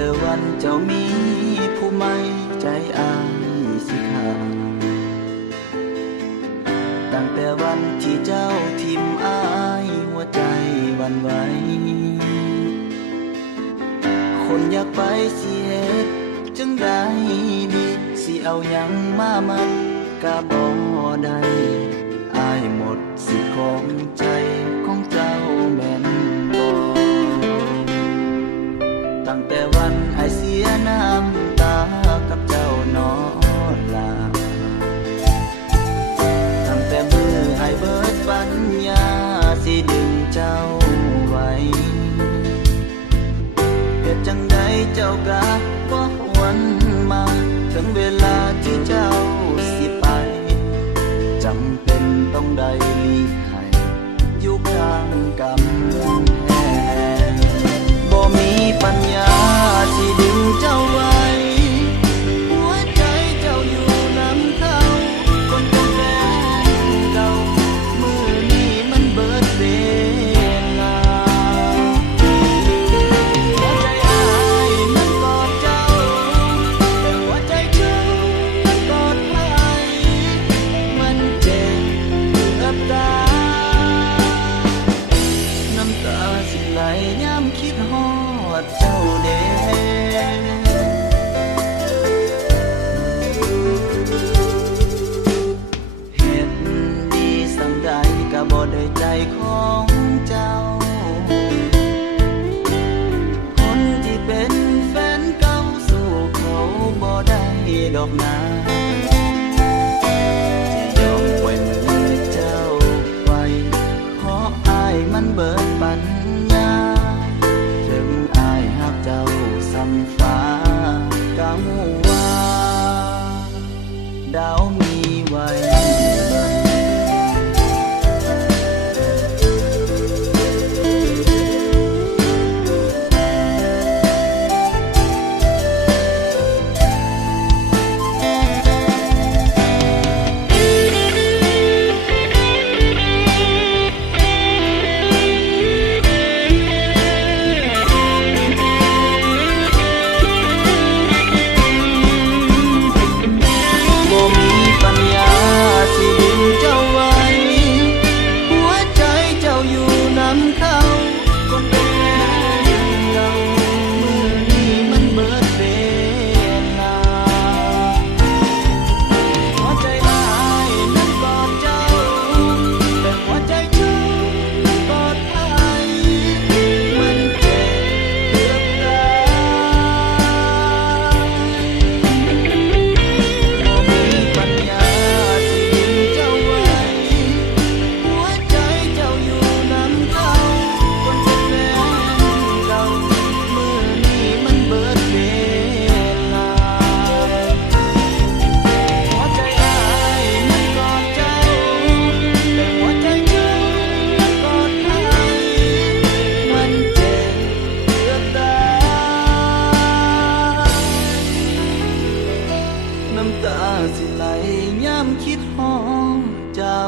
แต่วันเจ้ามีผู้ไม่ใจอายสิขาดตั้งแต่วันที่เจ้าทิมอายหัวใจหวั่นไหวคนอยากไปสิเหตุจังได้ดีสิเอาหยังมามันกะบ่ได้อายหมดสิของใจของเจ้าแม่นบ่ตั้งแต่วันอายเสียน้ำตากับเจ้านอลาตั้งแต่มืออายเบิดปัญญาสิดึงเจ้าไว้เฮ็ดจังใดเจ้ากะบ่หวนมาถึงเวลาที่เจ้าสิไปจำเป็นต้องได้ลีกให้อยู่ข้างกำแพงบ่มีปัญญาสิดึงเจ้าไว้หัวใจเจ้าอยู่นำเขาคนเป็นแฟนเก่ามื้อนี้มันเบิดเวลาหัวใจอายมันกอดเจ้าแต่หัวใจเจ้ามันกอดไผมันเจ็บเกือบตายน้ำตาสิไหลยามคิดฮอดเจ้าเด้เฮ็ดดีสำใดก็บ่ได้ใจของเจ้าคนที่เป็นแฟนเก่าสู้เขาบ่ได้ดอกนาจะยอมปล่อยมือเจ้าไว้เพราะอายมันเบิดปัญญาถึงอายฮักเจ้าซ้ำฟ้าก็ฮู้ว่าดาวมีไว้บ่มีปัญญาสิดึงเจ้าไว้หัวใจเจ้าอยู่นำเขาคนเป็นแฟนเก่ามื้อนี้มันเบิดเวลาหัวใจอายนั้นกอดเจ้าแต่หัวใจเจ้านั้นกอดไผมันเจ็บเกือบตายบ่มีปัญญาสิดึงเจ้าไว้หัวใจเจ้าอยู่นำเขาคนเป็นแฟนเก่ามื้อนี้มันเบิดเวลาหัวใจอายนั้นกอดเจ้าแต่หัวใจเจ้านั้นกอดไผมันเจ็บเกือบตายน้ำตาสิไหลยามคิดฮอดเจ้า